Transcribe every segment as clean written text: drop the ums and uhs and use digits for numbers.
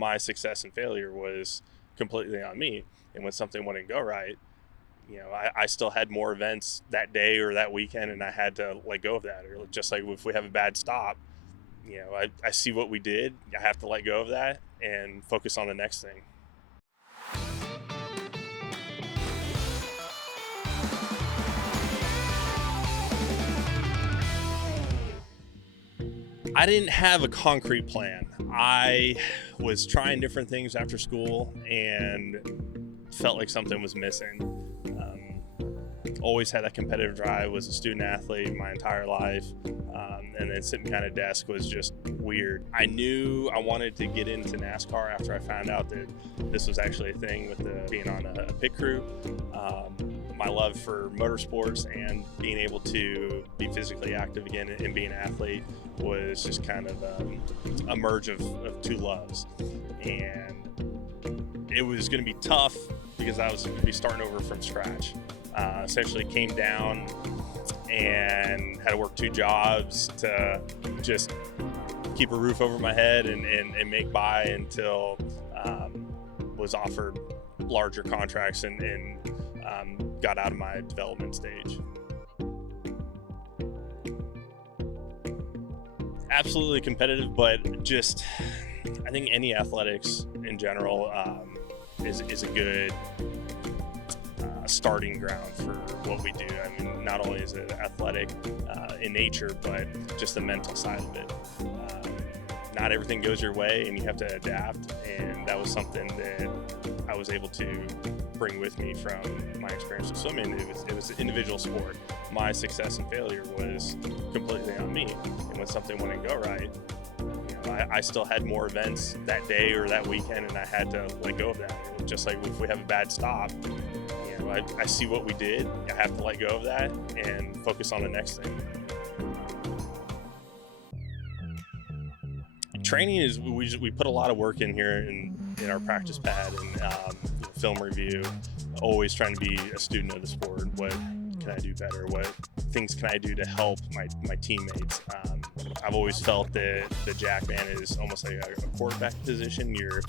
my success and failure was completely on me. And when something wouldn't go right, I still had more events that day or that weekend, and I had to let go of that. Or just like if we have a bad stop, I see what we did. I have to let go of that and focus on the next thing. I didn't have a concrete plan. I was trying different things after school and felt like something was missing. Always had that competitive drive, was a student athlete my entire life, and then sitting behind a desk was just weird. I knew I wanted to get into NASCAR after I found out that this was actually a thing with being on a pit crew. My love for motorsports and being able to be physically active again and being an athlete was just kind of a merge of two loves. And it was going to be tough because I was going to be starting over from scratch. Essentially came down and had to work 2 jobs to just keep a roof over my head and make by until was offered larger contracts and got out of my development stage. Absolutely competitive, but just I think any athletics in general is a good starting ground for what we do. I mean, not only is it athletic in nature, but just the mental side of it. Not everything goes your way and you have to adapt, and that was something that I was able to bring with me from my experience with swimming. It was an individual sport. My success and failure was completely on me, and when something wouldn't go right, I still had more events that day or that weekend, and I had to let go of that. Just like if we have a bad stop, I see what we did. I have to let go of that and focus on the next thing. Training is we put a lot of work in here in our practice pad and film review. Always trying to be a student of the sport. What can I do better? What things can I do to help my teammates? I've always felt that the jackman is almost like a quarterback position. You're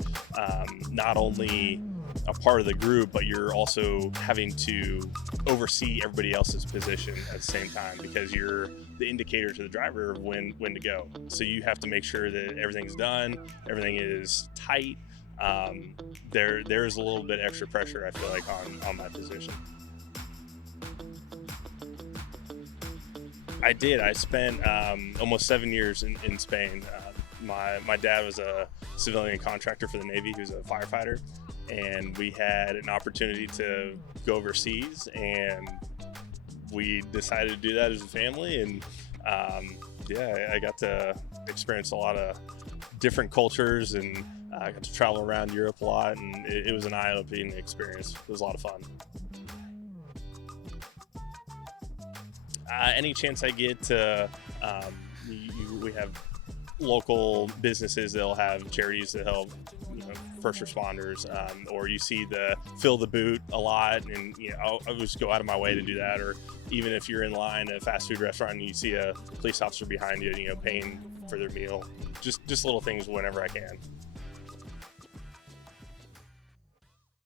not only a part of the group, but you're also having to oversee everybody else's position at the same time, because you're the indicator to the driver of when to go. So you have to make sure that everything's done, everything is tight. There's a little bit extra pressure, I feel like, on my position. I did. I spent almost 7 years in Spain. My dad was a civilian contractor for the Navy. He was a firefighter, and we had an opportunity to go overseas, and we decided to do that as a family. And I got to experience a lot of different cultures, and I got to travel around Europe a lot, and it was an eye-opening experience. It was a lot of fun. Any chance I get to, we have local businesses that'll have charities that help first responders, or you see the fill the boot a lot, and I'll just go out of my way to do that. Or even if you're in line at a fast food restaurant and you see a police officer behind you, paying for their meal, just little things whenever I can.